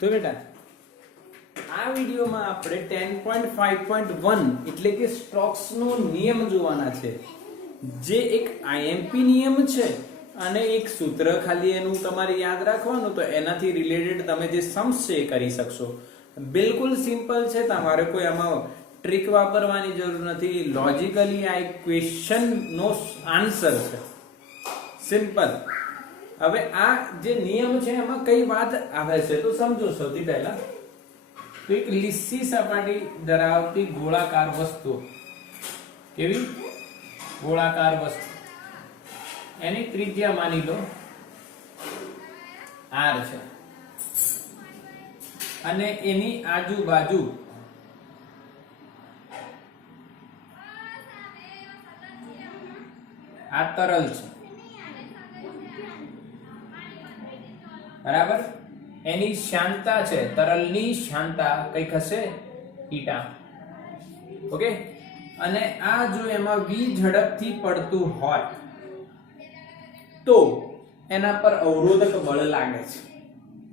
તો બેટા આ વિડિયોમાં આપણે 10.5.1 એટલે કે સ્ટોક્સનો નિયમ જોવાના છે, જે એક આઈએમપી નિયમ છે અને એક સૂત્ર ખાલી એનું તમારે યાદ રાખવાનું, તો એનાથી રિલેટેડ તમે જે સમ્સ છે એ કરી શકશો. બિલકુલ સિમ્પલ છે, તમારે કોઈ આમાં ટ્રીક વાપરવાની જરૂર નથી. લોજિકલી આ એક ક્વેશ્ચન નો આન્સર છે, સિમ્પલ. હવે આ જે નિયમ છે એમાં કઈ વાત આવે છે તો સમજો. સૌથી પહેલા તો એક લીસી સપાટી ધરાવતી ગોળાકાર વસ્તુ, કેવી ગોળાકાર વસ્તુ, એની ત્રિજ્યા માની લો r છે અને એની આજુબાજુ આ તરલ છે, બરાબર. એની શાંતા છે, તરલની શાંતા કઈક હશે θ. ઓકે. અને આ જો એમાં v ઝડપથી પડતું હોય તો એના પર અવરોધક બળ લાગે છે.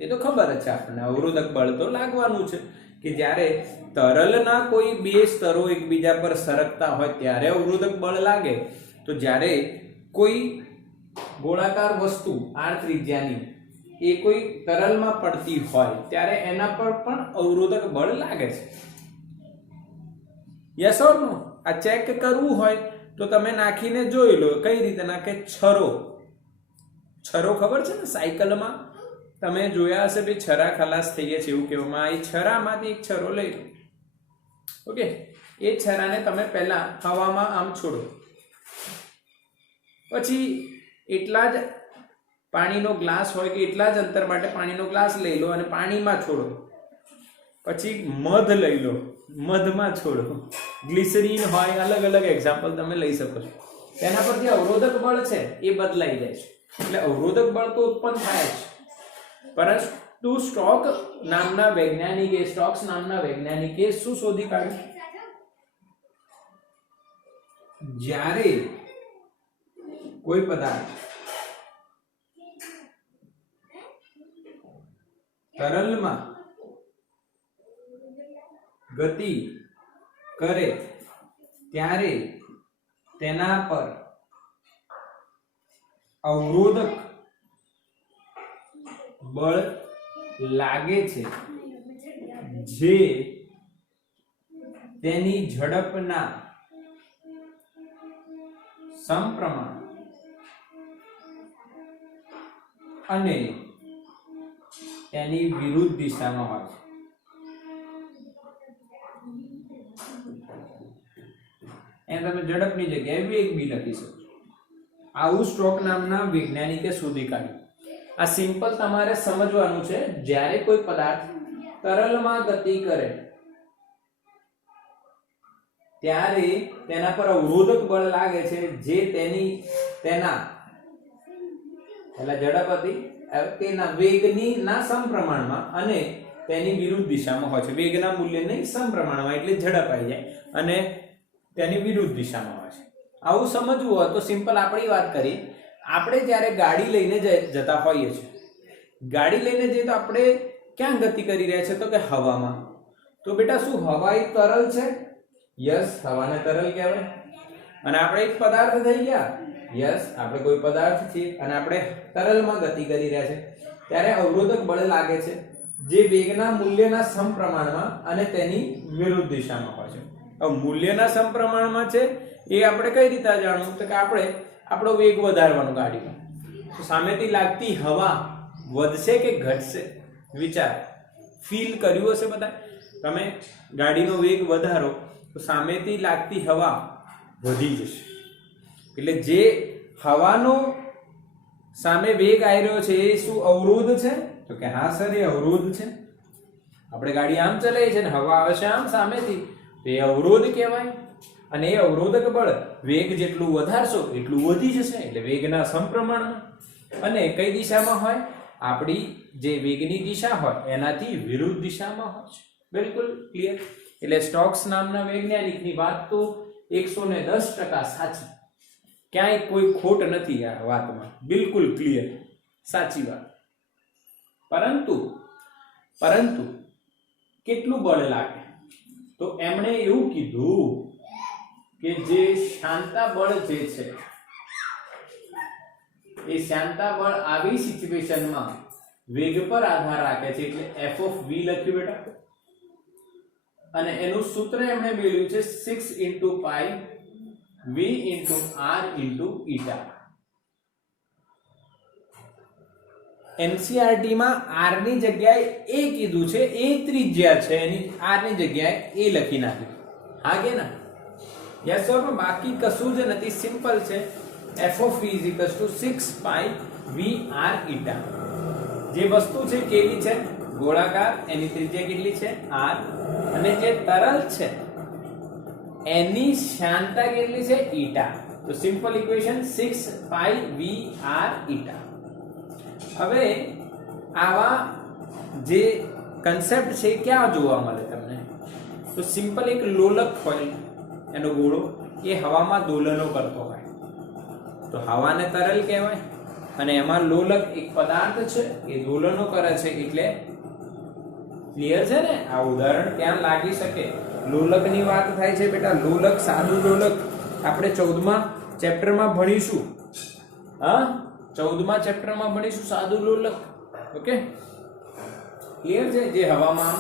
એ તો ખબર જ છે આપણને, અવરોધક બળ તો લાગવાનું છે કે જ્યારે તરલના કોઈ બે સ્તરો એકબીજા પર સરકતા હોય ત્યારે અવરોધક બળ લાગે. તો જ્યારે કોઈ ગોળાકાર વસ્તુ r ત્રિજ્યાની એ કોઈ તરલમાં પડતી હોય ત્યારે એના પર પણ અવરોધક બળ લાગે છે. યસ ઓર નો? આ ચેક કરવું હોય તો તમે નાખીને જોઈ લો. કઈ રીતે નાખે? છરો ખબર છે ને, સાયકલમાં તમે જોયા હશે ભાઈ, છરા ખલાસ થઈ ગયા છે એવું કહેવામાં આવે. છરામાંથી એક છરો લઈ લો. ઓકે. એ છરાને તમે પહેલા હવામાં આમ છોડો, પછી એટલા જ પાણીનો ગ્લાસ હોય કે એટલા જ અંતર માટે પાણીનો ગ્લાસ લઈ લો અને પાણીમાં છોડો. પછી મધ લઈ લો, મધમાં છોડો. ગ્લિસરીન હોય, અલગ અલગ એક્ઝામ્પલ તમે લઈ શકો છો. તેના પર જે અવરોધક બળ છે એ બદલાઈ જાય છે. એટલે અવરોધક બળ તો ઉત્પન્ન થાય જ, પરંતુ સ્ટોક્સ નામના વૈજ્ઞાનિકે શું શોધી કાઢ્યું? જ્યારે કોઈ પદાર્થ તરલમાં ગતિ કરે ત્યારે તેના પર અવરોધક બળ લાગે છે, જે તેની ઝડપના સમપ્રમાણ અને તેની વિરુદ્ધ દિશામાં હોય છે. એમ તમે ઝડપની જગ્યાએ વેગ બી લખી શકો. આવું સ્ટોક નામના વૈજ્ઞાનિકે શોધી કાઢ્યું. આ સિમ્પલ તમારે સમજવાનું છે. જ્યારે કોઈ પદાર્થ તરલમાં ગતિ કરે ત્યારે તેના પર અવરોધક બળ લાગે છે, જે તેના ઝડપ હતી તેના વેગની ના સમપ્રમાણમાં અને તેની વિરુદ્ધ દિશામાં હોય છે. વેગના મૂલ્યની સમપ્રમાણમાં એટલે ઝડપ આવી જાય અને તેની વિરુદ્ધ દિશામાં હોય છે. આવું સમજવું હોય તો સિમ્પલ આપણી વાત કરીએ. આપણે જ્યારે ગાડી લઈને જતા હોઈએ છીએ, ગાડી લઈને જઈએ તો આપણે ક્યાં ગતિ કરી રહ્યા છે? તો કે હવામાં. તો બેટા શું હવા એક તરલ છે? યસ, હવાને તરલ કહેવાય. અને આપણે એક પદાર્થ થઈ ગયા. યસ, આપણે કોઈ પદાર્થ છીએ અને આપણે તરલમાં ગતિ કરી રહ્યા છે. ત્યારે અવરોધક બળ લાગે છે, જે વેગના મૂલ્યના સમપ્રમાણમાં અને તેની વિરુદ્ધ દિશામાં હોય છે. હવે મૂલ્યના સમપ્રમાણમાં છે એ આપણે કઈ રીતે જાણવું? તો કે આપણે આપણો વેગ વધારવાનો ગાડીમાં. તો સામેથી લાગતી હવા વધશે કે ઘટશે? વિચાર, ફીલ કર્યું હશે બધા. તમે ગાડીનો વેગ વધારો તો સામેથી લાગતી હવા વધી જશે. એટલે જે હવાનો સામે વેગ આવી રહ્યો છે એ શું અવરોધ છે? તો કે હા સર, એ અવરોધ છે. આપણે ગાડી આમ ચલાવી છે ને હવા આવે છે આમ સામેથી, તો એ અવરોધ કહેવાય. અને એ અવરોધક બળ વેગ જેટલું વધારશો એટલું વધી જશે, એટલે વેગના સમપ્રમાણમાં. અને કઈ દિશામાં હોય? આપણી જે વેગની દિશા હોય એનાથી વિરુદ્ધ દિશામાં હોય છે. બિલકુલ ક્લિયર. એટલે સ્ટોક્સ નામના વૈજ્ઞાનિકની વાત તો 110% સાચી. ક્યાંય કોઈ ખોટ નથી આ વાતમાં. બિલકુલ ક્લિયર, સાચી વાત. પરંતુ પરંતુ કેટલું બળ લાગે? તો એમણે એવું કીધું કે જે શાંતા બળ જે છે એ શાંતા બળ આવી સિચ્યુએશનમાં વેગ પર આધાર રાખે છે, એટલે f of v લખ્યું બેટા, અને એનું સૂત્ર એમણે મેળવ્યું છે 6 into pi v into r into eta. NCERT માં r ની જગ્યાએ a કીધું છે, a ત્રિજ્યા છે એની, r ની જગ્યાએ a લખી નાખ્યું. હા કે ના? યસ ઓર નો? બાકી કશું જ નથી, સિમ્પલ છે. f of v is equals to 6 pi v r eta. જે વસ્તુ છે કેવી છે? ગોળાકાર, એની ત્રિજ્યા કેટલી છે? r, અને જે તરલ છે એની શાંતા કેટલી છે? eta. તો simple equation 6 pi v r eta. હવે આવા જે કન્સેપ્ટ છે ક્યાં જોવા મળે તમને? તો સિમ્પલ એક લોલક હોય એનો ગોળો, એ હવામાં દોલનો કરતો હોય, તો હવાને તરલ કહેવાય, અને એમાં લોલક એક પદાર્થ છે એ દોલનો કરે છે, એટલે ક્લિયર છે ને? આ ઉદાહરણ ત્યાં લાગી શકે. લોલકની વાત થાય છે બેટા. લોલક, સાદું લોલક આપણે 14મા ચેપ્ટરમાં ભણીશું. હા, 14મા ચેપ્ટરમાં ભણીશું સાદું લોલક. ઓકે, ક્લિયર છે? જે હવામાં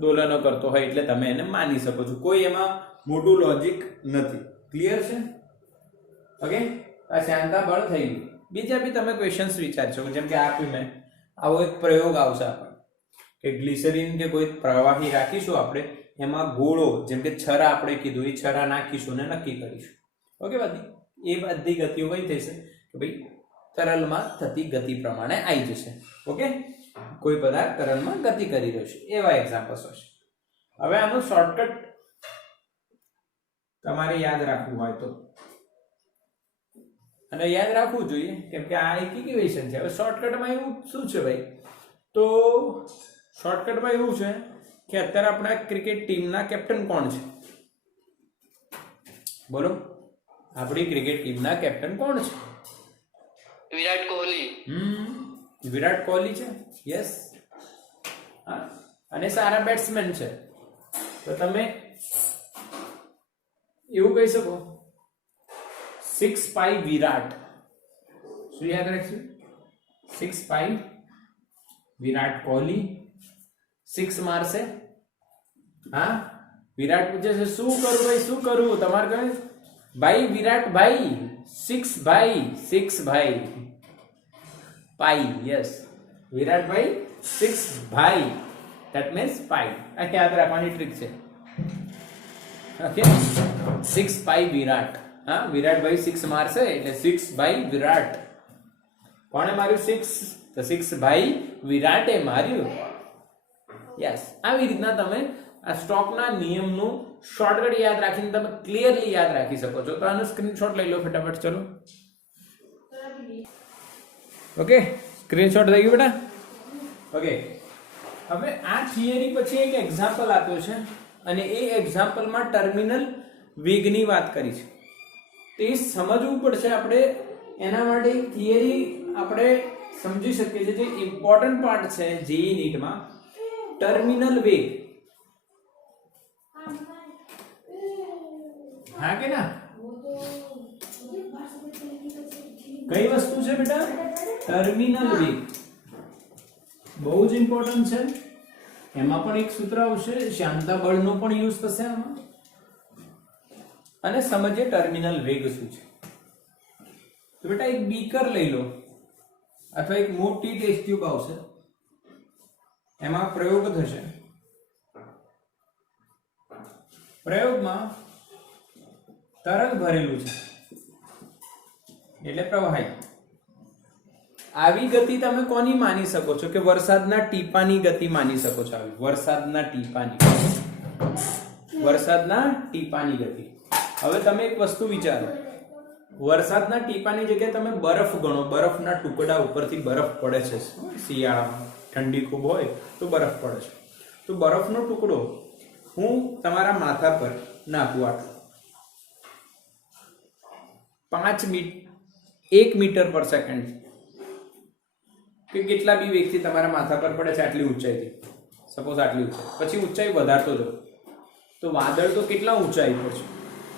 દોલનો કરતો હોય એટલે તમે એને માની શકો છો, કોઈ એમાં મોટું લોજિક નથી. ક્લિયર છે? ઓકે, આ શાંતા બળ થઈ ગયું. બીજા બી તમે ક્વેશ્ચન્સ વિચારી શકો, જેમ કે આપ્યું મેં, આવો એક પ્રયોગ આવશે આપણે કે ગ્લિસરીન કે કોઈ પ્રવાહી રાખીશું આપણે, એમાં ગોળો, જેમ કે છરા આપણે કીધું, એ છરા નાખીશું ને નક્કી કરીશું. ઓકે, એ બધી ગતિઓ કઈ થશે કે ભાઈ તરલમાં થતી ગતિ પ્રમાણે આવી જશે. ઓકે, કોઈ પદાર્થ તરલમાં ગતિ કરી રહ્યો છે, એવા એક્ઝામ્પલ્સ હશે. હવે આનું શોર્ટકટ તમારે યાદ રાખવું હોય તો, અને યાદ રાખવું જોઈએ કેમ કે આ એક ઇક્વેશન છે. હવે શોર્ટકટમાં એવું શું છે ભાઈ? તો શોર્ટકટમાં એવું છે કે અત્યારે આપણા ક્રિકેટ ટીમના કેપ્ટન કોણ છે? બોલો, આપણી ક્રિકેટ ટીમના કેપ્ટન કોણ છે? વિરાટ કોહલી. વિરાટ કોહલી છે. યસ. હા, અને સારા બેટ્સમેન છે. તો તમે એવું કહી શકો 6 pi વિરાટ. શું યાદ રાખશું? 6 pi વિરાટ કોહલી 6 મારશે. હા, વિરાટ પૂછે છે શું કરું ભાઈ, શું કરું? તમારે કહે ભાઈ વિરાટ ભાઈ 6 ભાઈ 6 ભાઈ પાઈ. યસ, વિરાટ ભાઈ 6 ભાઈ, that means પાઈ. આ યાદ રાખવાની ટ્રીક છે. ઓકે, 6 પાઈ વિરાટ. હા, વિરાટ ભાઈ 6 મારશે એટલે 6 ભાઈ વિરાટ. કોણે માર્યું 6? તો 6 ભાઈ વિરાટે માર્યું. યસ, આવી રીતના તમે આ સ્ટોકના નિયમનું શોર્ટકટ યાદ રાખીને તમે ક્લિયરલી યાદ રાખી શકો છો. તો આનો સ્ક્રીનશોટ લઈ લો ફટાફટ. ચલો, ઓકે, સ્ક્રીનશોટ થઈ ગયું બેટા. ઓકે, હવે આ થિયરી પછી એક એક્ઝામ્પલ આપ્યો છે, અને એ એક્ઝામ્પલમાં ટર્મિનલ વેગની વાત કરી છે. તે સમજવું પડશે આપણે. એના માટે એક થિયરી આપણે સમજી શકીએ છીએ. જે ઇમ્પોર્ટન્ટ પાર્ટ છે જેઈ નીટમાં, ટર્મિનલ વેગ. હા કે ના? કઈ વસ્તુ છે બેટા? ટર્મિનલ વેગ. બહુ જ ઇમ્પોર્ટન્ટ છે. એમાં પણ એક સૂત્ર આવશે, શાંતા બળનો પણ યુઝ થશે આમાં. અને સમજીએ ટર્મિનલ વેગ શું છે. તો બેટા એક બીકર લઈ લો, અથવા એક મોટી ટેસ્ટ ટ્યુબ આવશે, એમાં પ્રયોગ થશે. પ્રયોગમાં તરલ ભરેલું છે એટલે પ્રવાહી. આવી ગતિ તમે કોની માની શકો છો? કે વરસાદના ટીપાની ગતિ માની શકો છો. આવી વરસાદના ટીપાની ગતિ. હવે તમે એક વસ્તુ વિચારો, વરસાદના ટીપાની જગ્યાએ તમે બરફ ગણો. બરફના ટુકડા ઉપરથી બરફ પડે છે શિયાળામાં, ઠંડી ખૂબ હોય તો બરફ પડે છે. તો બરફનો ટુકડો હું તમારા માથા પર નાખું, આટલું 1 મીટર પર સેકન્ડ, કે કેટલા બી વેગથી તમારા માથા પર પડે છે આટલી ઊંચાઈથી, સપોઝ આટલી ઊંચાઈ, પછી ઊંચાઈ વધારતો જાઉં તો વાદળ તો કેટલા ઊંચાઈ પર છે,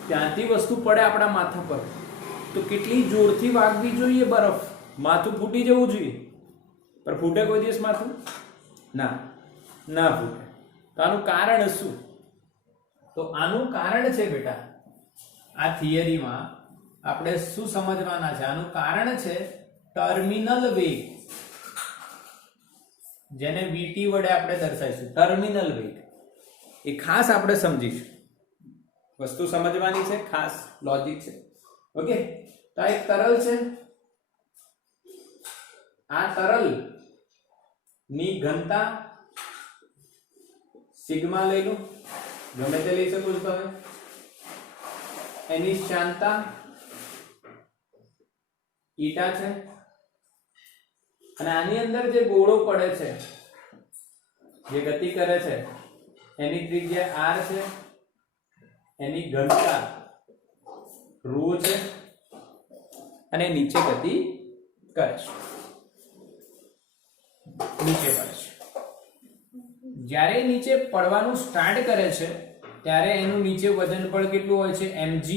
ત્યાંથી વસ્તુ પડે આપણા માથા પર તો કેટલી જોરથી વાગવી જોઈએ બરફ, માથું ફૂટી જવું જોઈએ, પણ ફૂટે કોઈ દિવસ માથું? ના ફૂટે. તો આનું કારણ શું? તો આનું કારણ છે બેટા, આ થિયરીમાં આપણે શું સમજવાના છે? આનું કારણ છે ટર્મિનલ વેગ, જેને VT વડે આપણે દર્શાવીશું. ટર્મિનલ વેગ એ ખાસ આપણે સમજીશું. વસ્તુ સમજવાની છે, ખાસ લોજિક છે. ઓકે, તો આ એક તરલ છે. આ તરલ ની ઘનતા સિગ્મા લઈ લો, ગમે તે લઈ શકો છો તમે. એની શાંતા ઈટા છે, અને આની અંદર જે ગોળો પડે છે, જે ગતિ કરે છે, એની ત્રિજ્યા r છે, એની ઘનતા ρ છે, અને નીચે ગતિ કરે છે, નીચે પડે છે. જ્યારે નીચે પડવાનું સ્ટાર્ટ કરે છે ત્યારે એનું નીચે વજન બળ કેટલું હોય છે? mg,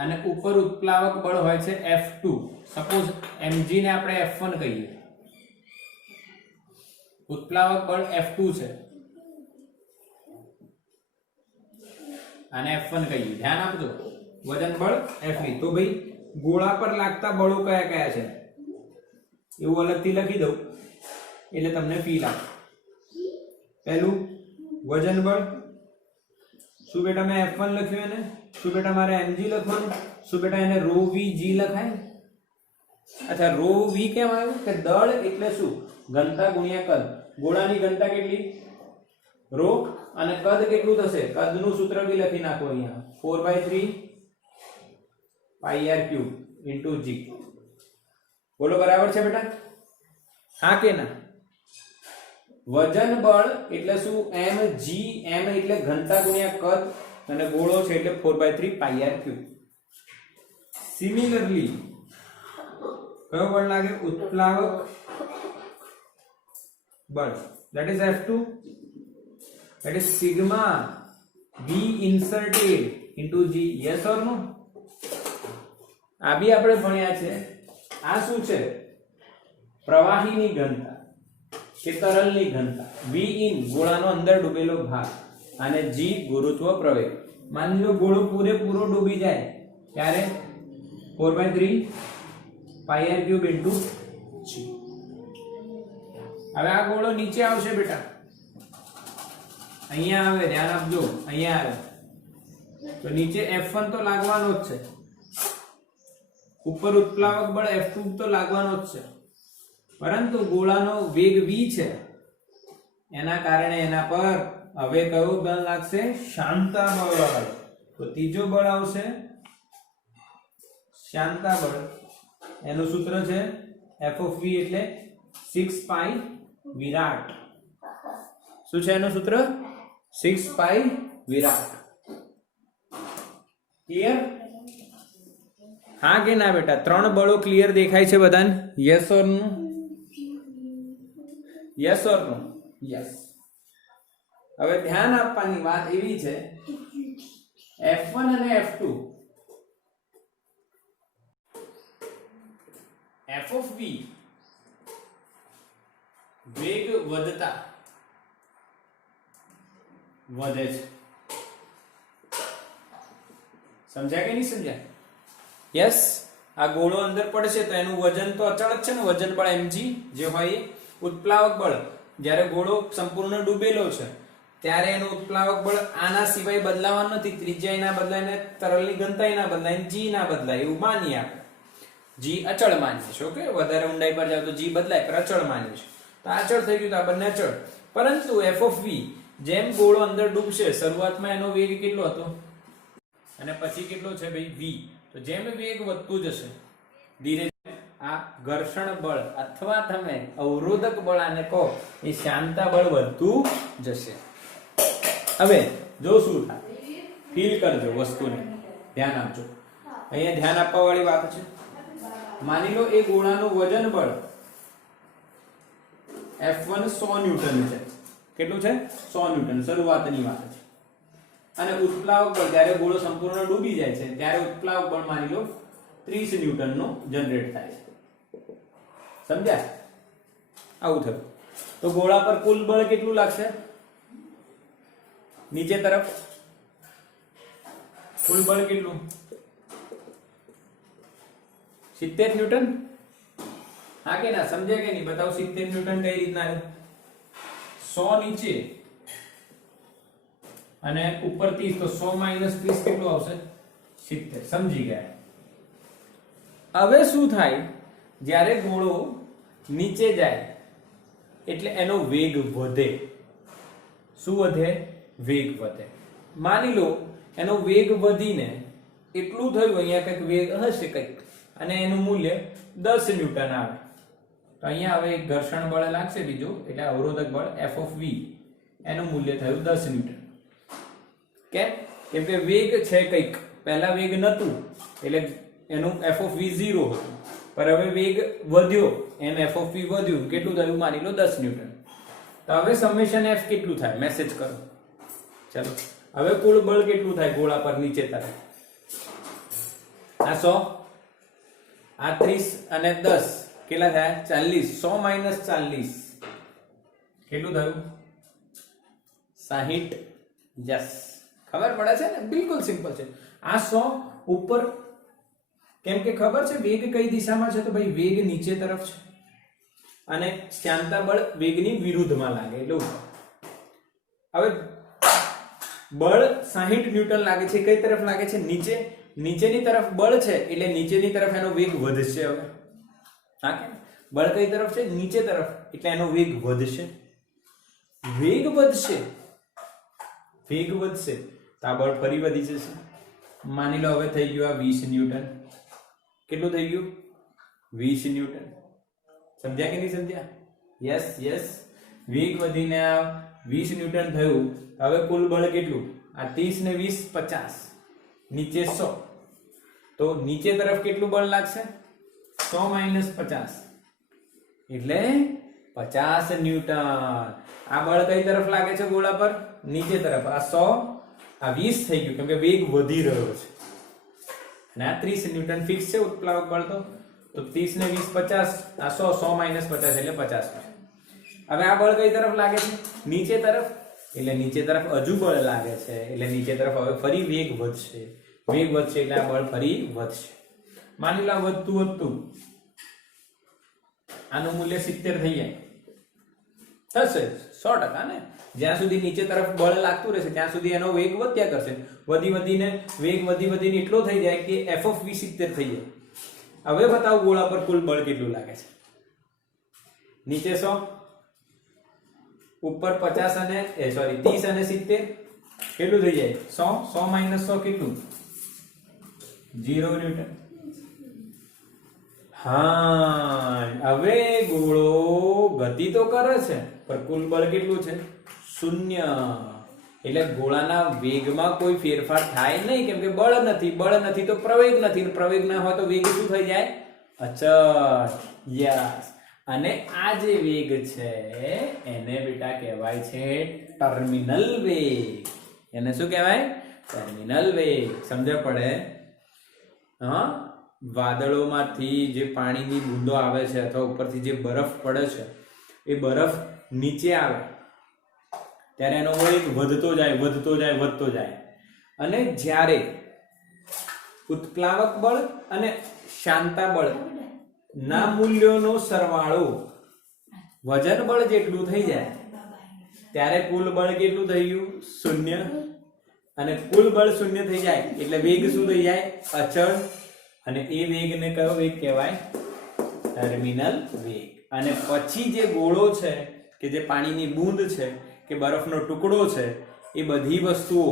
અને ઉપર ઉત્પ્લાવક બળ હોય છે F2. સપોઝ mg ને આપણે F1 કહીએ, ઉત્પ્લાવક બળ F2 છે અને F1 કહીએ. ધ્યાન આપજો, વજન બળ F. તો ભાઈ ગોળા પર લાગતા બળો કયા કયા છે એવું અલગથી લખી દઉં એટલે તમને ફીલ આવે. પહેલું વજન બળ. શું બેટા મેં F1 લખ્યું? એને શું બેટા મારે mg લખવાનું? શું બેટા એને ρvg લખાય? અચ્છા, ρv કેમ આવ્યું? કે દળ એટલે શું? ઘનતા ગુણ્યા કદ. ગોળાની ઘનતા કેટલી? ρ, અને કદ કેટલું થશે? કદનું સૂત્ર બી લખી નાખો અહીંયા, 4/3 πr³ * g. બોલો બરાબર છે બેટા? હા કે ના? વજન બળ એટલે શું? mg, m એટલે ઘનતા ગુણ્યા કદ, અને ગોળો છે એટલે 4/3 πr³. સિમિલરલી કયો બળ લાગે? ઉત્પ્લાવક બળ, that is F2, that is sigma v inserted into g. yes or no? આ બી આપણે ભણ્યા છે. આ શું છે? પ્રવાહીની ઘનતા કે તરલની ઘનતા. v in ગોળાનો અંદર ડૂબેલો ભાગ, અને g ગુરુત્વ પ્રવેગ. માની લો ગોળો પૂરેપૂરો ડૂબી જાય ત્યારે 4/3 πr³ * g. હવે આ ગોળો નીચે આવશે બેટા, અહીંયા આવે, ધ્યાન આપજો, અહીંયા આવે તો નીચે F1 તો લાગવાનો જ છે, ઉપર ઉત્પ્લાવક બળ F2 તો લાગવાનો જ છે, પરંતુ ગોળાનો વેગ v છે, એના કારણે એના પર હવે કયો બળ લાગશે? શાંતા બળ. તો ત્રીજો બળ આવશે શાંતા બળ. એનું સૂત્ર છે F of v એટલે 6 π વિરાટ. શું છે એનું સૂત્ર? 6 π વિરાટ. ક્લિયર? હા કે ના બેટા? 3 બળો ક્લિયર દેખાય છે બધાને? Yes or no? Yes or no? Yes. હવે ધ્યાન આપવાની વાત એવી છે, F1 અને F2, F of v વેગ વધતા વધે છે. સમજ્યા કે નહીં સમજ્યા? યસ. આ ગોળો અંદર પડશે તો એનું વજન તો અચળ જ છે ને, વજન બળ mg જે હોય એ. ઉત્પ્લાવક બળ, જ્યારે ગોળો સંપૂર્ણ ડૂબેલો છે ત્યારે એનું ઉત્પ્લાવક બળ આના સિવાય બદલાવાનું નથી. ત્રિજ્યા ના બદલાય ને તરલની ઘનતા ના બદલાય, g ના બદલાય એવું માનીએ આપણે. g અચળ માનીએ છે. ઓકે, વધારે ઊંડાઈ પર જાવ તો g બદલાય, પણ અચળ માનીએ છે. તો અચળ થઈ ગયું તો આ બંને અચળ. પરંતુ f of v જેમ ગોળો અંદર ડૂબશે, શરૂઆતમાં એનો વેગ કેટલો હતો અને પછી કેટલો છે ભાઈ? v. તો જેમ વેગ વધતું જશે ધીરે ધીરે આ ઘર્ષણ બળ અથવા તમે અવરોધક બળ આને કહો, એ શાંતા બળ વધતું જશે. હવે જો શું થાય ફીલ કરજો વસ્તુને, ધ્યાન આપજો. અહીંયા ધ્યાન આપવા વાળી વાત છે. માની લો એ ગોળાનું વજન બળ F1 100 ન્યૂટન છે. કેટલું છે? 100 ન્યૂટન શરૂઆતની વાત છે. અને ઉત્પ્લાવક બળ જ્યારે ગોળો સંપૂર્ણ ડૂબી જાય છે ત્યારે ઉત્પ્લાવક બળ માની લો 30 ન્યૂટન નો જનરેટ થાય છે. સમજ્યા? આવું થયું. તો ગોળા પર કુલ બળ કેટલું લાગશે? નીચે તરફ કુલ બળ કેટલું? 70 ન્યૂટન. હા કે ના? સમજે કે નહીં? બતાવો 70 ન્યૂટન કઈ રીતના આવ્યું? 100 નીચે અને ઉપર 30, તો 100 - 30 કેટલું આવશે? 70. સમજી ગયા? હવે શું થાય? જ્યારે ગોળો નીચે જાય એટલે એનો વેગ વધે. શું વધે? વેગ વધે. માની લો એનો વેગ વધીને એટલું થયું, અહીંયા કંઈક વેગ હશે કંઈક, અને એનું મૂલ્ય 10 ન્યૂટન આવે. તો અહીંયા હવે એક ઘર્ષણ બળ લાગશે બીજું, એટલે અવરોધક બળ F of V, એનું મૂલ્ય થયું 10 ન્યૂટન. કેમ? કેમ કે વેગ છે કંઈક, પહેલા વેગ નતું એટલે એનું F of V 0 હતું, પણ હવે વેગ વધ્યો એમ F of V વધ્યું. કેટલું થયું? માની લો 10 ન્યૂટન. તો હવે સમેશન F કેટલું થાય? મેસેજ કરો. ચલો હવે કુલ બળ કેટલું થાય ગોળા પર નીચે તરફ? આ 100, આ 30 અને 10 કેટલા થાય? 40. 100 - 40 કેટલું થયું? 60. યસ, ખબર પડે છે ને? બિલકુલ સિમ્પલ છે. આ 100 ઉપર, કેમ કે ખબર છે વેગ કઈ દિશામાં છે? તો ભાઈ વેગ નીચે તરફ છે અને શ્યાનતા બળ વેગની વિરુદ્ધમાં લાગે એટલે ઉપર. હવે બળ 60 ન્યૂટન લાગે છે, કઈ તરફ લાગે છે? નીચે. નીચેની તરફ બળ છે એટલે નીચેની તરફ એનો વેગ વધશે. હવે હા કે બળ કઈ તરફ છે? નીચે તરફ, એટલે એનો વેગ વધશે. વેગ વધશે, વેગ વધશે તો આ બળ ફરી વધી જશે. માની લો હવે થઈ ગયું આ 20 ન્યૂટન. કેટલું થઈ ગયું? 20 ન્યૂટન. સમજ્યા કે નહીં સમજ્યા? Yes yes. વેગ વધીને આ 20 ન્યૂટન થયું. હવે કુલ બળ કેટલું? આ 30 ને 20 50, નીચે 100. તો નીચે તરફ કેટલું બળ લાગશે? 100 - 50 એટલે 50 ન્યૂટન. આ બળ કઈ તરફ લાગે છે ગોળા પર? નીચે તરફ. આ 100, આ 20 થઈ ગયું કેમ કે વેગ વધી રહ્યો છે. અને આ 30 ન્યૂટન ફિક્સ છે ઉત્પ્લાવક બળ. તો 30 ને 20 50, આ 100, 100 - 50 એટલે 50. હવે આ બળ કઈ તરફ લાગે છે? નીચે તરફ. એટલે નીચે તરફ હજુ બળ લાગે છે એટલે નીચે તરફ હવે ફરી વેગ વધશે. વેગ વધશે એટલે આ બળ ફરી વધશે. માની લો વધતું આનું મૂલ્ય 70 થઈ જાય. થશે 100% ને? જ્યાં સુધી નીચે તરફ બળ લાગતું રહેશે ત્યાં સુધી એનો વેગ વધ્યા કરશે. વધીને વેગ વધીને એટલો થઈ જાય કે F of V 70 થઈ જાય. હવે બતાવો ગોળા પર કુલ બળ કેટલું લાગે છે? નીચે 100, ઉપર 50 અને 30 અને 70 કેટલું થઈ જાય? 100. 100 - 100 કેટલું? 0 ન્યૂટન. હા, હવે ગોળો ગતિ તો કરે છે પણ કુલ બળ કેટલું છે? 0. એટલે ગોળાના વેગમાં કોઈ ફેરફાર થાય નહીં કેમ કે બળ નથી તો પ્રવેગ નથી. પ્રવેગ ના હોય તો વેગ શું થઈ જાય? અચળ. યસ. અને આ જે વેગ છે એને બેટા કહેવાય છે ટર્મિનલ વેગ. એને શું કહેવાય? ટર્મિનલ વેગ. સમજ પડે? હા, વાદળોમાંથી જે પાણીની બૂંદો આવે છે અથવા ઉપરથી જે બરફ પડે છે એ બરફ નીચે આવે ત્યારે એનો વેગ વધતો જાય. અને જ્યારે ઉત્પ્લાવક બળ અને શાંતા બળ ના મૂલ્યોનો સરવાળો વજન બળ જેટલું થઈ જાય ત્યારે કુલ બળ કેટલું થઈ ગયું? 0. અને કુલ બળ 0 થઈ જાય એટલે વેગ શું થઈ જાય? અચળ. અને એ વેગને કયો વેગ કહેવાય? ટર્મિનલ વેગ. અને પછી જે ગોળો છે કે જે પાણીની બૂંદ છે કે બરફનો ટુકડો છે એ બધી વસ્તુઓ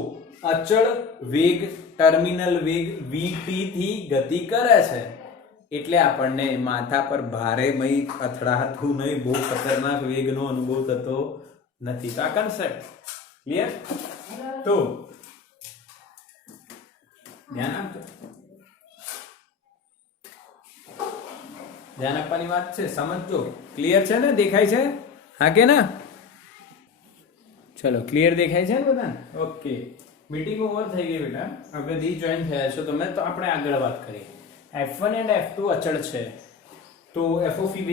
અચળ વેગ ટર્મિનલ વેગ vt થી ગતિ કરે છે. એટલે આપણને માથા પર ભારેમય અથડાતું નહીં, બહુ ખતરનાક વેગનો અનુભવ થતો નથી. તો આ કન્સેપ્ટ ક્લિયર? તો ધ્યાન આપજો. ધ્યાન આપવાની વાત છે. સમજજો. ક્લિયર છે ને? દેખાય છે? હા કે ના? ચલો ક્લિયર દેખાય છે ને બધાને? ઓકે, મીટિંગ ઓવર થઈ ગઈ બેટા. આપણે રીજોઈન થયા છો તમે, તો આપણે આગળ વાત કરીએ. F1 and F2 અચળ છે, તો f of v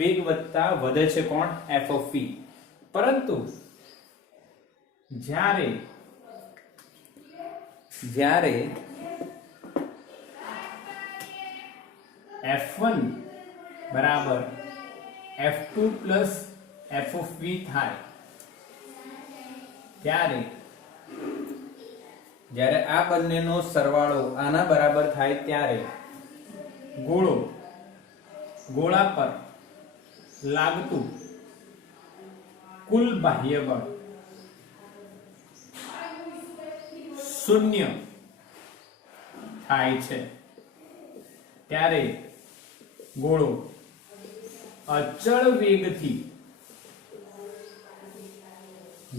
વેગ વધતા વધે છે કોણ? f of v. પરંતુ જ્યારે f1 બરાબર f2 plus f of v થાય, જ્યારે આ બંનેનો સરવાળો આના બરાબર થાય ત્યારે ગોળા પર લાગતું કુલ બાહ્ય બળ શૂન્ય થાય છે. ત્યારે ગોળો અચળ વેગથી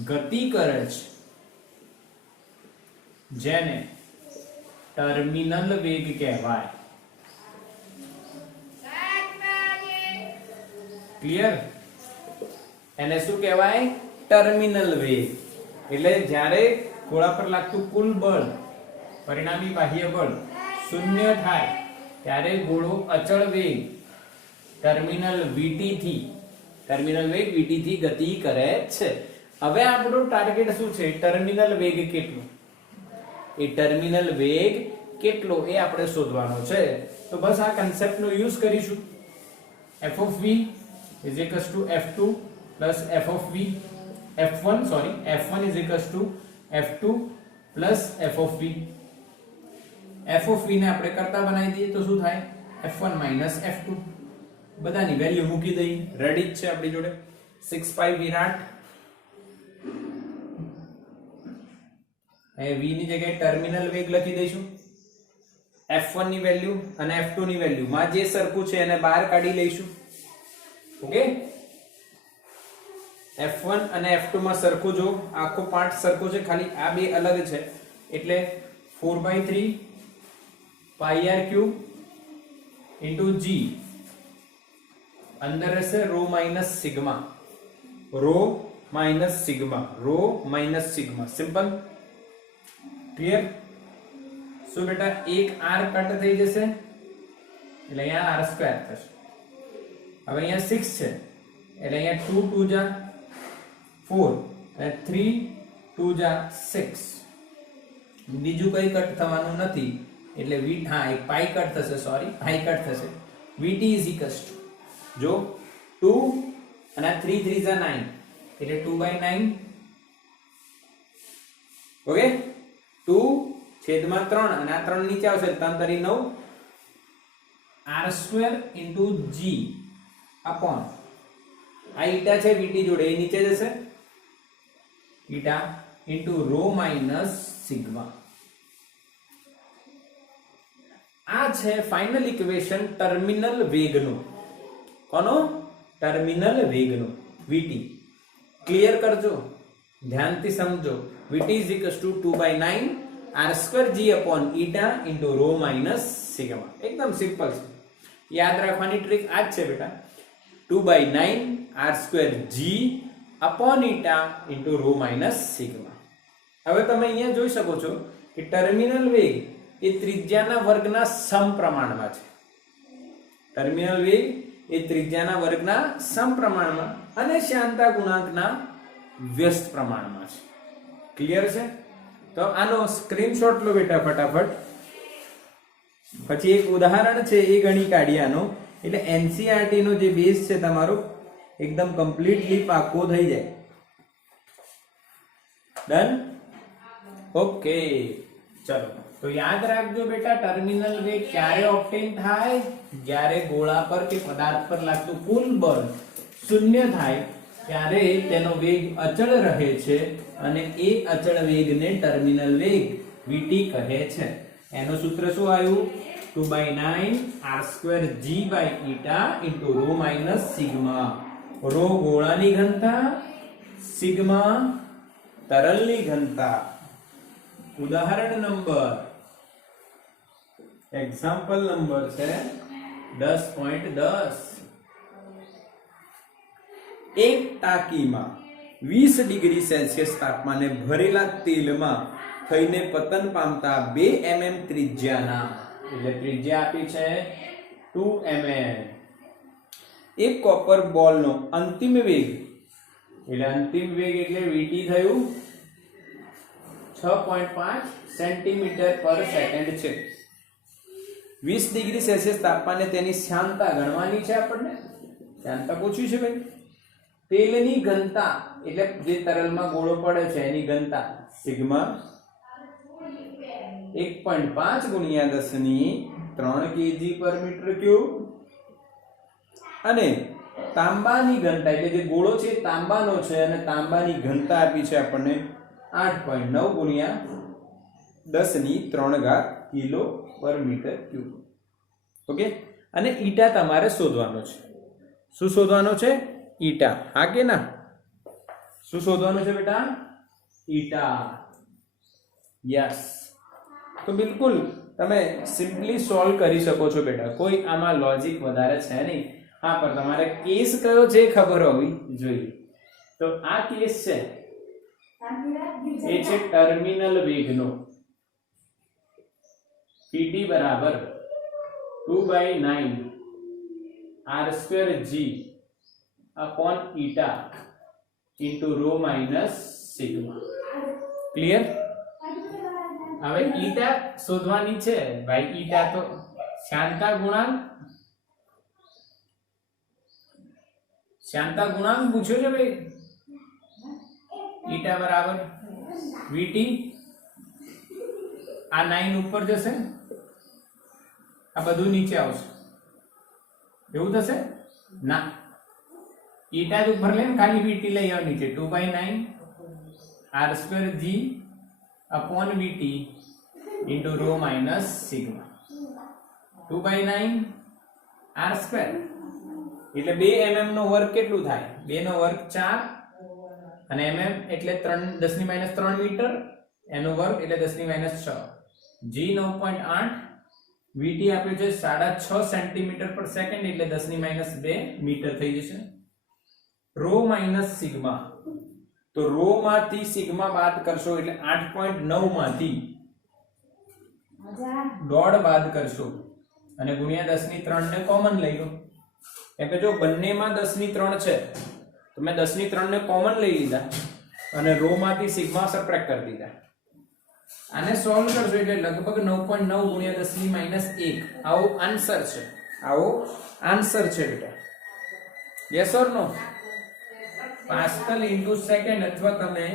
ગતિ કરે છે, જેને ટર્મિનલ વેગ કહેવાય. ક્લિયર? એને શું કહેવાય? ટર્મિનલ વેગ. એટલે જ્યારે ગોળા પર લાગતું કુલ બળ, પરિણામી બાહ્ય બળ શૂન્ય થાય ત્યારે ગોળો અચળ વેગ ટર્મિનલ વેગ vt થી ગતિ કરે છે. હવે આપણો ટાર્ગેટ શું છે? ટર્મિનલ વેગ કેટલો? એ ટર્મિનલ વેગ કેટલો એ આપણે શોધવાનો છે. તો બસ આ કન્સેપ્ટનો યુઝ કરીશું. f of v is equals to f2 plus f of v f1 is equals to f2 plus f of v. f of v ને આપણે કરતા બનાવી દઈએ તો શું થાય? f1 minus f2. બધાની વેલ્યુ મૂકી દઈએ. રેડી જ છે આપણી જોડે. 6 pi વિરાટ, એ v ની જગ્યાએ ટર્મિનલ વેગ લખી દઈશું. f1 ની વેલ્યુ અને f2 ની વેલ્યુ માં જે સરખું છે એને બહાર કાઢી લઈશું. ઓકે, f1 અને f2 માં સરખું જો આખો પાર્ટ સરખો છે, ખાલી આ બે અલગ છે. એટલે 4/3 pi r cube into g અંદર રહેશે rho minus sigma. Simple. Clear? શું બેટા? એક r કટ થઈ જશે એટલે અહીંયા r સ્ક્વેર થશે. હવે અહીંયા 6 છે એટલે અહીંયા 2 2 જા 4 અને 3 2 જા 6. બીજું કઈ કટ થવાનું નથી એટલે એક પાઈ કટ થશે. પાઈ કટ થશે. vt is equals to જો 2 અને 3 3 જા 9 એટલે 2/9. ઓકે, 2/3 અને આ 3 નીચે આવશે 3 તરી 9 r² into g upon આ ઈટા છે vt જોડે એ નીચે જશે, eta into rho minus sigma. આ છે ફાઇનલ ઇક્વેશન ટર્મિનલ વેગનું. કોનો? Terminal વેગનું vt. ક્લિયર કરજો, ધ્યાનથી સમજો. vt is equals to 2/9 r² g upon eta into rho minus sigma. એકદમ સિમ્પલ છે. યાદ રાખવાની ટ્રીક આ જ છે બેટા. 2/9 r² g upon eta into rho minus sigma. હવે તમે અહીંયા જોઈ શકો છો કે ટર્મિનલ વેગ એ ત્રિજ્યાના વર્ગના સમપ્રમાણમાં છે. ટર્મિનલ વેગ એ ત્રિજ્યાના વર્ગના સમપ્રમાણમાં અને શ્યાનતા ગુણાંકના વ્યસ્ત પ્રમાણમાં છે. ક્લિયર છે? તો આનો સ્ક્રીનશોટ લો બેટા ફટાફટ. પછી એક ઉદાહરણ છે એ ગણી કાઢીએ આનો, એટલે NCERT નો જે બેઝ છે તમારો એકદમ કમ્પ્લીટલી પાકો થઈ જાય. ડન? ઓકે, ચલો તો યાદ રાખજો બેટા, ટર્મિનલ વેગ ક્યારે ઓબ્ટેન થાય? જ્યારે ગોળા પર કે પદાર્થ પર લાગતું કુલ બળ શૂન્ય થાય ત્યારે તેનો વેગ અચળ રહે છે અને એ અચળ વેગને ટર્મિનલ વેગ vt કહે છે. એનું સૂત્ર શું આવ્યું? 2/9 r² g by eta into rho minus sigma. rho ગોળાની ઘનતા, સિગ્મા તરલની ઘનતા. ઉદાહરણ નંબર એક્ઝામ્પલ નંબર છે 10.10. એક ટાંકીમાં 20 ડિગ્રી સેલ્સિયસ તાપમાને ભરેલા તેલમાં થઈને પતન પામતા 2 mm ત્રિજ્યાના, એટલે ત્રિજ્યા આપી છે 2 mm, એક કોપર બોલનો અંતિમ વેગ, એટલે અંતિમ વેગ એટલે vt થયું 6.5 સેન્ટીમીટર પર સેકન્ડ છે. 20 ડિગ્રી સેલ્સિયસ તાપમાને તેની શ્યામતા ગણવાની છે. આપણને શ્યામતા પૂછ્યું છે ભાઈ. તેલની ઘનતા એટલે જે તરલમાં ગોળો પડે છે એની ઘનતા સિગ્મા 1.5 ગુણ્યા 10 ની 3 kg પર મીટર ક્યુબ, અને તાંબાની ઘનતા એટલે જે ગોળો છે તાંબાનો છે અને તાંબાની ઘનતા આપી છે આપણને 8.9 ગુણ્યા 10 ની 3 ઘાત કિલો પર મીટર ક્યુબ. ઓકે, અને ઈટા તમારે શોધવાનો છે. શું શોધવાનો છે? ઈટા. હા કે ના? શું શોધવાનું છે બેટા? ઈટા. યસ. તો બિલકુલ તમે સિમ્પલી સોલ્વ કરી શકો છો બેટા. કોઈ આમાં લોજિક વધારે છે નહીં. હા, પણ તમારે કેસ કયો છે ખબર હોવી જોઈએ. તો આ કેસ છે એ છે ટર્મિનલ વેગનો. Pt બરાબર 2/9 r² g upon eta into rho minus sigma. Clear? હવે ઈટા શોધવાની છે ભાઈ. ઈટા તો શ્યામતા ગુણાંક પૂછ્યો છે ભાઈ. ઈટા બરાબર vt, આ 9 ઉપર જશે, આ બધું નીચે આવશે. એવું થશે ના? ઈટા જ ઉપર લે ને, ખાલી vt લઈ આવ નીચે. 2/9 r² g upon vt into rho minus sigma. 2/9 r² એટલે 2 mm નો વર્ગ કેટલું થાય? 2 નો વર્ગ 4, અને mm એટલે 10⁻³ મીટર, એનો વર્ગ એટલે 10⁻6. g 9.8, vt આપ્યું છે 6.5 સેન્ટીમીટર પર સેકન્ડ એટલે 10⁻2 મીટર થઈ જશે. rho minus sigma, તો rho માંથી સિગ્મા બાદ કરશો એટલે 8.9 માંથી 1.5 બાદ કરશો અને ગુણ્યા 10⁻³ ને કોમન લઈ લો. કેમ કે જો બંનેમાં 10⁻³ છે તો મેં 10⁻³ ને કોમન લઈ લીધા અને રો માંથી સિગ્મા સબટ્રેક્ટ કરી દીધા. આને સોલ્વ કરશો એટલે લગભગ 9.9 ગુણ્યા 10⁻1 આવો આન્સર છે. આવો આન્સર છે બેટા. Yes or no? Pascal into second અથવા તમે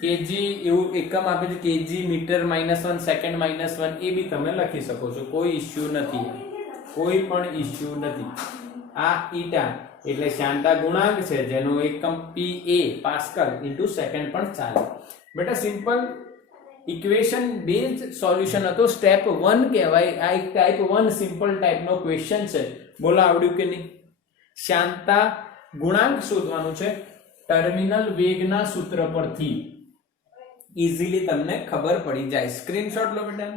કેજી એવું એકમ આપે છે, કેજી મીટર -1 સેકન્ડ -1, એ બી તમે લખી શકો છો. કોઈ ઇશ્યુ નથી, કોઈ પણ ઇશ્યુ નથી. આ ઈટા એટલે શ્યામતા ગુણાંક છે જેનો એકમ PA પાસ્કલ ઇન્ટુ સેકન્ડ પણ ચાલે. બેટા સિમ્પલ ઇક્વેશન બેઝડ સોલ્યુશન હતો. સ્ટેપ 1 કહેવાય. આ એક ટાઈપ 1 સિમ્પલ ટાઈપનો ક્વેશ્ચન છે. બોલો આવડ્યું કે નહીં? શ્યામતા ગુણાંક શોધવાનું છે ટર્મિનલ વેગના સૂત્ર પરથી. ઈઝીલી તમને ખબર પડી જાય. સ્ક્રીનશોટ લો બેટા.